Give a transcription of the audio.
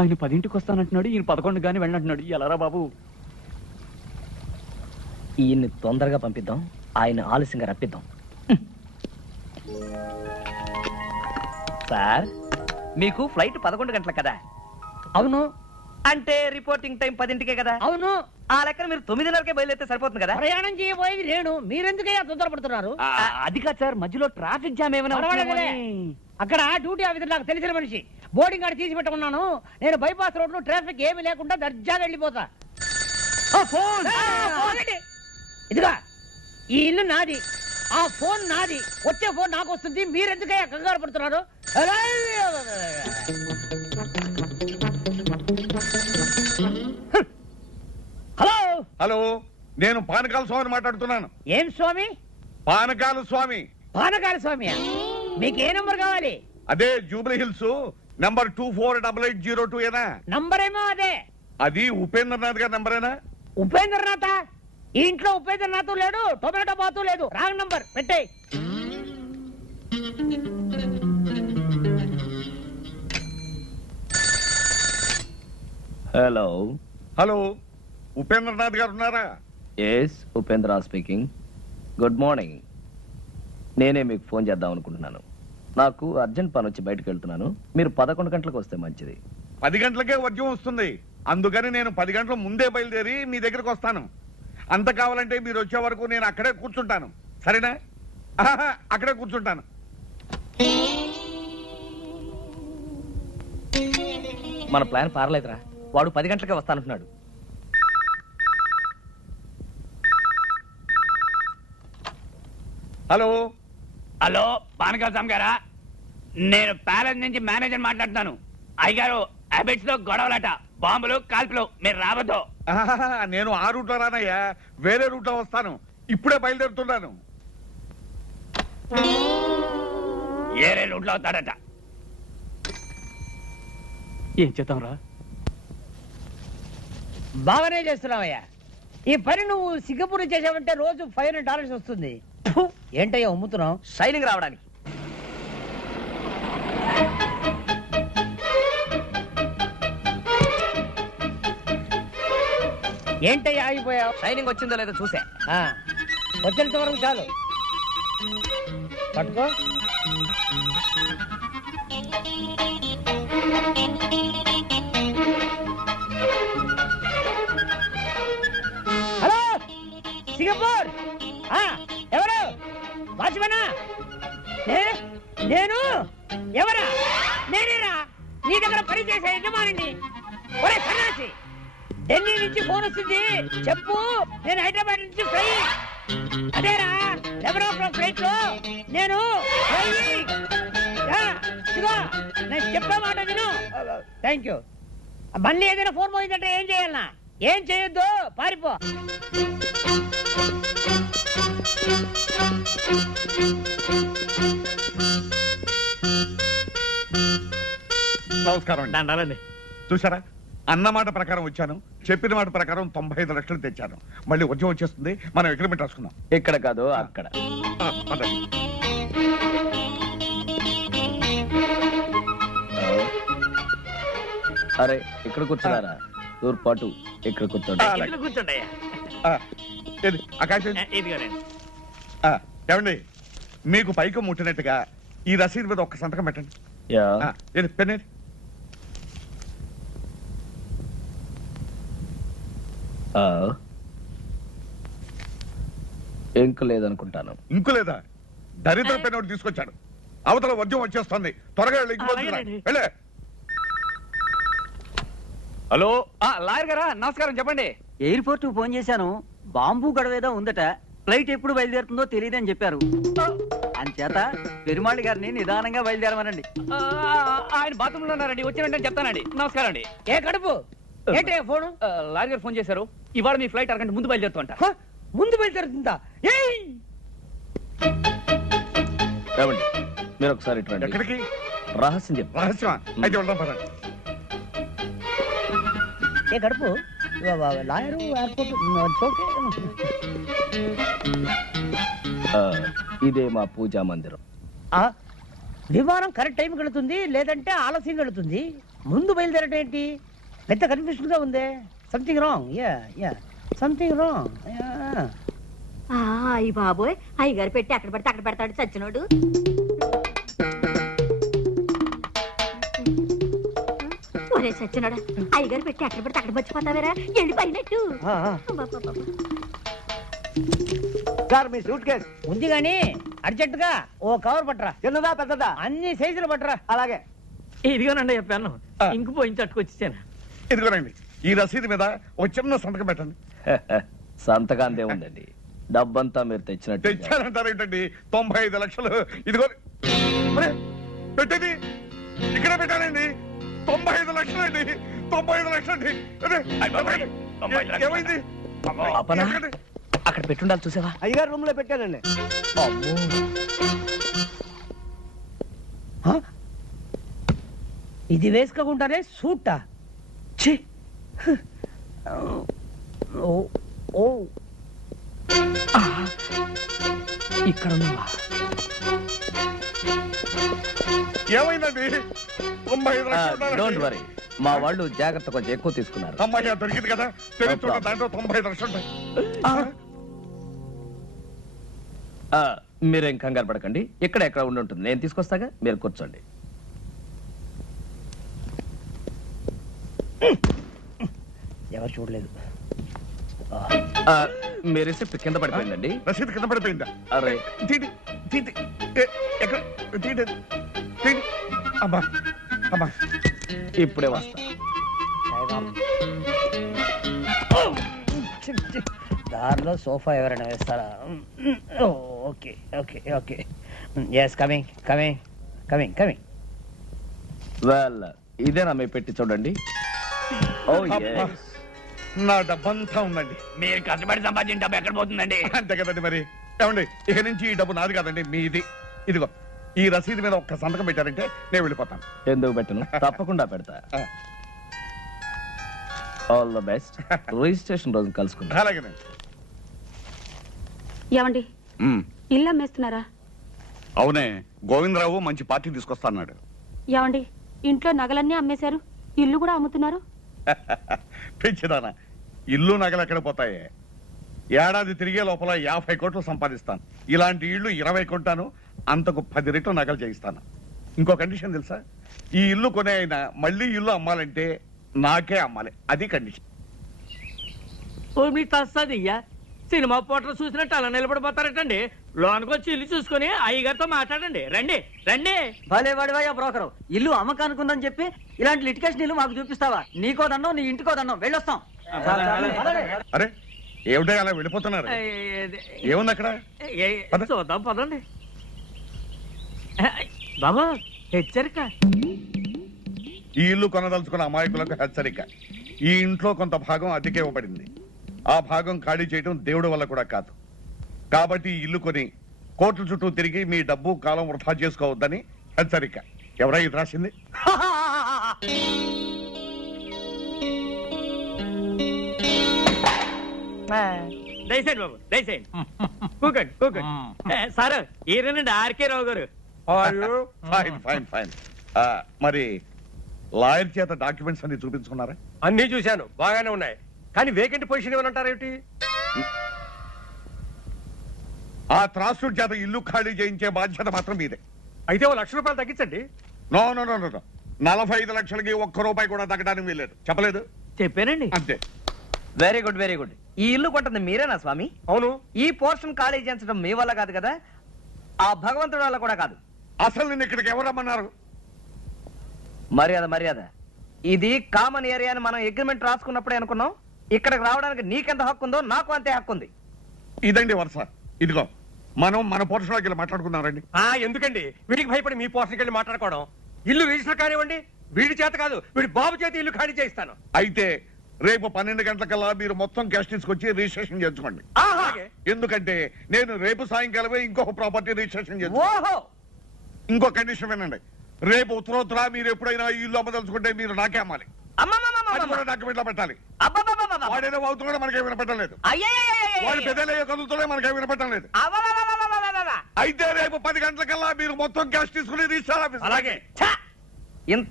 ఆయన 10ంటికి వస్తానంటున్నాడు, ఈయన 11 గాని వెళ్ళంటున్నాడు. ఎలారా బాబు? ఈయన్ని తొందరగా పంపిద్దాం, ఆయన ఆలస్యంగా రప్పిద్దాం. సార్, మీకు ఫ్లైట్ 11 గంటలకు కదా? అవును. అంటే రిపోర్టింగ్ టైం 10ంటికే కదా? అవును. ఆ లెక్కన మీరు 9:30కే బయలుదేరితే సరిపోతుంది కదా? ప్రయాణం చేయబోయేది నేను, మీరెందుకయ్యా తొందరపడుతున్నారు? అది కాదు సార్, మధ్యలో ట్రాఫిక్ జామ్ ఏమైనా అక్కడ డ్యూటీ ఆఫీసర్ నాకు తెలిసిన మనిషి, బోర్డింగ్ కార్డు తీసి పెట్టుకున్నాను. నేను బైపాస్ రోడ్ లో ట్రాఫిక్ ఏమి లేకుండా దర్జాగా వెళ్ళిపోతా. ఇదిగా ఈ ఇల్లు నాది, ఆ ఫోన్ నాది, వచ్చే ఫోన్ నాకు వస్తుంది. మీరెందుకయ్యా కంగారు పడుతున్నారు? హలో హలో, నేను పానకాల స్వామిని మాట్లాడుతున్నాను. ఏం స్వామి? పానకాల స్వామి. పానకాల స్వామి, మీకు ఏ నంబర్ కావాలి? అదే జూబ్లీ హిల్స్ నంబర్ 248802 ఏనా? నంబర్ ఏమో అదే. అది ఉపేంద్రనాథ్ గారి నంబరేనా? ఉపేంద్రనాథ? ఈ ఇంట్లో ఉపేంద్రనాథ్ లేడు, టొమాటో బాతు లేదు. రాంగ్ నంబర్ పెట్టే. హలో హలో, ఉపేంద్రనాథ్ గారు ఉన్నారా? Yes, Upendra speaking. Good morning. నేనే మీకు ఫోన్ చేద్దాం అనుకుంటున్నాను. నాకు అర్జెంట్ పని వచ్చి బయటకు వెళ్తున్నాను. మీరు 11 గంటలకు వస్తే మంచిది. 10 గంటలకే వర్జం వస్తుంది, అందుకని నేను 10 గంటల ముందే బయలుదేరి మీ దగ్గరకు వస్తాను. అంత కావాలంటే మీరు వచ్చే వరకు నేను అక్కడే కూర్చుంటాను, సరేనా? అక్కడే కూర్చుంటాను. మన ప్లాన్ పారలేదురా. వాడు 10 గంటలకే వస్తానంటున్నాడు. హలో హలో, పానకాల స్వామి గారా? నేను ప్యాలెస్ నుంచి మేనేజర్ మాట్లాడుతాను. అయ్యగారు, హ్యాబిట్స్ లో గొడవలట, బాంబులు కాల్పులు, మీరు రావద్దు. నేను ఆ రూట్లో రానయ్యా, వేరే రూట్లో వస్తాను. ఇప్పుడే బయలుదేరుతున్నాను. ఏరే రూట్లో అవుతాడట. ఏం చేద్దాం రా? బాగానే చేస్తున్నావయ్యా. ఈ పని నువ్వు సింగపూర్ చేసావంటే రోజు $500 వస్తుంది. ఏంటయ్యా అమ్ముతున్నావు? షైనింగ్ రావడానికి. ఏంటయ్యా ఆగిపోయావు? షైనింగ్ వచ్చిందో లేదో చూసా. వచ్చేంత వరకు చాలు. పట్టుకో. హలో సింగపూర్, ఎవరు? వాచ్మనా? నేను ఎవరా? నేనేరా నీ దగ్గర పని చేసే యజమానిని. ఒరే సన్నాసి, ఢిల్లీ నుంచి ఫోన్ వస్తుంది, చెప్పు. నేను హైదరాబాద్ నుంచి ఫ్లై. అదేరా 11 ఫ్లైట్ లో నేను నేను చెప్పే మాట విను. Thank you. మళ్ళీ ఏదైనా ఫోన్ పోయిందంటే ఏం చేయాలన్నా? ఏం చేయొద్దు, పారిపో. నమస్కారం అండి. దండాలండి. చూసారా, అన్న మాట ప్రకారం వచ్చాను, చెప్పిన మాట ప్రకారం 95 లక్షలు తెచ్చాను. మళ్ళీ ఉద్యోగం వచ్చేస్తుంది, మనం అగ్రిమెంట్ రాసుకుందాం. ఇక్కడ కాదు, అక్కడ. అరే, ఇక్కడ కూర్చున్నారా? తూర్పాటు ఇక్కడ కూర్చోండి. కూర్చోండి. ఏమండి, మీకు పైకి ముట్టినట్టుగా ఈ రసీదు మీద ఒక్క సంతకం పెట్టండి. Pen ink లేదనుకుంటాను. ఇంకు లేదా? దరిద్ర పెన్ ఒకటి తీసుకొచ్చాడు. అవతల వద్యం వచ్చేస్తుంది, త్వరగా వెళ్ళే. హలో, లాయర్ గారా? నమస్కారం, చెప్పండి. ఎయిర్పోర్ట్ ఫోన్ చేశాను, బాంబు గడవేదో ఉందట, ఫ్లైట్ ఎప్పుడు బయలుదేరుతుందో తెలియదని చెప్పారు. అంచేత పెరుమాళి గారిని నిదానంగా బయలుదేరమనండి. ఆయన బాత్రూమ్ లో ఉన్నారండి, వచ్చి వెంటనే చెప్తానండి. నమస్కారం అండి. ఏ కడుపు ఏంటి ఫోన్? లాయర్ గారు ఫోన్ చేశారు, ఇవాళ మీ ఫ్లైట్ అరగంట ముందు బయలుదేరుతుంట. ముందు బయలుదేరుతుందా? ఏమండి, మీరు ఒకసారి ఇటువంటి ఎక్కడికి? రహస్యం చెప్పు. రహస్యమా? అయితే వెళ్దాం పదండి. ఏ గడుపు, లాయరు ఎయిర్పోర్ట్ ఇదే మా పూజా మందిరం. విమానం కరెక్ట్ టైంకి వెళుతుంది, లేదంటే ఆలస్యంగా వెళుతుంది. ముందు బయలుదేరటం ఏంటి? పెద్ద కన్ఫ్యూషన్ గా ఉందే. Something wrong. Yeah something wrong. అయ్యి బాబోయ్, అయ్యగారు పెట్టి అక్కడ పడితే అక్కడ పెడతాడు చచ్చినోడు. ఒరే చచ్చినోడా, అయ్యగారు పెట్టి అక్కడ పడితే అక్కడ మర్చిపోతావేరా, వెళ్ళిపోయినట్టు. సార్ మీ సూట్ కేస్ ఉంది గాని అర్జెంట్ గా ఓ కవర్ పట్టరా. చిన్నదా పెద్దదా? అన్ని సైజులు పట్టరా. అలాగే. ఇదిగోనండి చెప్పాను, ఇంకు పోయించి అట్టుకొచ్చేసాను. ఇదిగోనండి, ఈ రసీదు మీద ఒక చిన్న సంతకం పెట్టండి. సంతకాంతే ఉందండి, డబ్బంతా మీరు తెచ్చినట్టు. తెచ్చారంటారేంటండి? 95 లక్షలు. ఇదిగో అరే, పెట్టేది ఇక్కడ పెట్టానండి. 95 లక్షలు అండి. 95 లక్షలు అండి. ఏమైంది? అప్పనా? అక్కడ పెట్టుండాలి, చూసావా? అయ్యగారు రూమ్ లో పెట్టానండి. ఇది వేసుకోకుండానే సూటా? ఛీ! ఓ ఇక్కడ ఉన్నావా? ఏమైందండి? 95 లక్షలు. డోంట్ వరీ, మా వాళ్ళు జాగ్రత్త కొంచెం ఎక్కువ తీసుకున్నారు. అమ్మాయి దొరికింది కదా, తెలుసు. దాంట్లో 95 లక్షలు ఉంటాయి. మీరేం కంగారు పడకండి, ఇక్కడ ఎక్కడ ఉండి ఉంటుంది, నేను తీసుకొస్తాగా, మీరు కూర్చోండి. ఎవరు చూడలేదు. మీ రిసిప్ట్ కింద పడిపోయిందండి. రసీదు కింద పడిపోయిందా? అరే తీటి తీటి. ఎక్కడ తీటి తీటి. అబ్బా అబ్బా, ఇప్పుడే వస్తా. దారిలో సోఫా ఎవరైనా వేస్తారా? Okay okay okay. Yes, coming coming coming coming. Well, ఇదేనా మీ పెట్టి చూడండి. ఓ అబ్బా, నా డబ్బంతా ఉందండి. మీరు కష్టపడి సంపాదించిన డబ్బు ఎక్కడ పోతుందండి? అంతే కదండి మరి. ఏమండి, ఇక నుంచి ఈ డబ్బు నాది కాదండి, మీది. ఇదిగో ఈ రసీదు మీద ఒక్క సంతకం పెట్టారంటే నేను వెళ్ళిపోతాను. ఎందుకు పెట్టను, తప్పకుండా పెడతా. All the best. రిజిస్ట్రేషన్ రోజు కలుసుకుందాం. అలాగేనండి. ఏమండి, ఇల్లు అమ్మేస్తున్నారా? అవునే, గోవిందరావు మంచి పార్టీ తీసుకొస్తాడు. ఏమండి, ఇంట్లో నగలన్నీ అమ్మేశారు, ఇల్లు కూడా అమ్ముతున్నారు. పిచ్చిదానా, ఇల్లు నగలు ఎక్కడ పోతాయి? ఏడాది తిరిగే లోపల 50 కోట్లు సంపాదిస్తాను. ఇలాంటి ఇల్లు 20 కొంటాను, అంతకు 10 రెట్లు నగలు చేయిస్తాను. ఇంకో కండిషన్ తెలుసా? ఈ ఇల్లు కొనే అయినా మళ్ళీ ఇల్లు అమ్మాలంటే నాకే అమ్మాలి, అది కండిషన్. మీ తస్సదియ్యా, సినిమా పోటర్ చూసినట్టు అలా నిలబడిపోతారటండి. లోనికి వచ్చి ఇల్లు చూసుకుని అయ్యగారితో మాట్లాడండి. రండి రండి. భలే వాడివయ్యా బ్రోకరు, ఇల్లు అమ్మకానుకుందని చెప్పి ఇలాంటి లిటికేషన్ ఇల్లు మాకు చూపిస్తావా? నీకో దండం, నీ ఇంటికో దండం, వెళ్ళొస్తాం. అరే ఏమిటో అలా వెళ్ళిపోతున్నారు? ఏముంది అక్కడ? పద. చూద్దాం పదండి. బాబా హెచ్చరిక, ఈ ఇల్లు కొనదలుచుకున్న అమాయకులకు హెచ్చరిక. ఈ ఇంట్లో కొంత భాగం అద్దెకే ఇవ్వబడింది. ఆ భాగం ఖాళీ చేయడం దేవుడి వల్ల కూడా కాదు. కాబట్టి ఈ ఇల్లు కొని కోట్ల చుట్టూ తిరిగి మీ డబ్బు కాలం వృధా చేసుకోవద్దని హెచ్చరిక. ఎవరై ఇది రాసింది? దయచేయండి బాబు, దయచేయండి. కూకండి కూకండి. సార్ ఈయనండి ఆర్కే రావు గారు. Fine fine fine. మరి లాయర్ చేత డాక్యుమెంట్స్ అన్ని చూపించుకున్నారా? అన్ని చూశాను, బాగానే ఉన్నాయి. కానీ వేకెంట్ పొజిషన్ ఏమంటారేమిటి? ఆ త్రాసుడి చేత ఇల్లు ఖాళీ చేయించే బాధ్యత మాత్రం మీదే. అయితే ఓ ₹1,00,000 తగ్గించండి. నో నో నో నో, 45 లక్షలకి ₹1 కూడా తగ్గడానికి వీల్లేదు. చెప్పలేదు? చెప్పానండి. అంతే. Very good very good. ఈ ఇల్లు కొంటుంది మీరేనా స్వామి? అవును. ఈ పోర్షన్ ఖాళీ చేయించడం మీ వల్ల కాదు కదా, ఆ భగవంతుడి వల్ల కూడా కాదు. అసలు నిన్ను ఇక్కడికి ఎవరు రమ్మన్నారు? మర్యాద మర్యాద. ఇది కామన్ ఏరియా అని మనం అగ్రిమెంట్ రాసుకున్నప్పుడే అనుకున్నాం. ఇక్కడికి రావడానికి నీకెంత హక్కు ఉందో నాకు అంతే హక్కు ఉంది. ఇదండి వరుస. ఇదిగో మనం మన పోర్షన్లోకి వెళ్ళి మాట్లాడుకున్నారండి. ఎందుకండి వీడికి భయపడి మీ పోర్షన్కి వెళ్ళి మాట్లాడుకోవడం? ఇల్లు రిజిస్టర్ కానివ్వండి, వీడి చేత కాదు, వీడి బాబు చేత ఇల్లు ఖాళీ చేయిస్తాను. అయితే రేపు 12 గంటలకల్లా మీరు మొత్తం క్యాష్ తీసుకొచ్చి రిజిస్ట్రేషన్ చేసుకోండి. ఎందుకంటే నేను రేపు సాయంకాలమే ఇంకొక ప్రాపర్టీ రిజిస్ట్రేషన్ చేస్తాను. ఓహో, ఇంకో కండిషన్ వినండి. రేపు ఉత్తరోత్తర మీరు ఎప్పుడైనా ఈ ఇల్లు అమ్మదలుచుకుంటే మీరు నాకే అమ్మాలి. అది కూడా డాక్యుమెంట్లో పెట్టాలి. వాడేదో అవుతున్నా మనకేమైనా పెట్టలేదు, వాడు పెద్దలే కదులుతున్నా మనకేమైనా పెట్టలేదు. అయితే రేపు 10 గంటలకల్లా మీరు మొత్తం క్యాష్ తీసుకుని రిజిస్టర్ ఆఫీస్ అలాగే ఇంత